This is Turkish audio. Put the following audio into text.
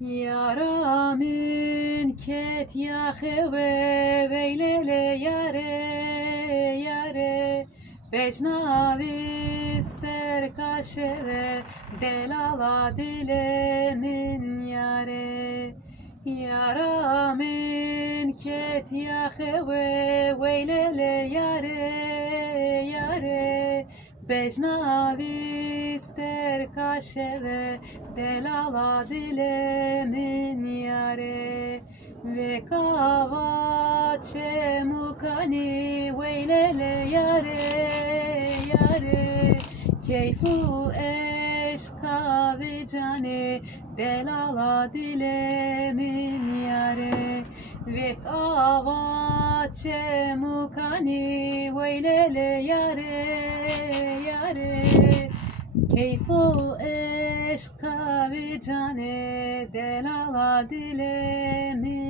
Yaramın ket yahe veylele yare Becnavister kaşe ve delala dilemin yare Yaramın ket yahe veylele yare Becnavister kaşe ve delala dilemin yare ve kavaçe mukani veylele yare keyfu eşka ve cane delala dilemin yare ve kavaçe mukani veylele yare keyfu eşka ve cane delala dilemin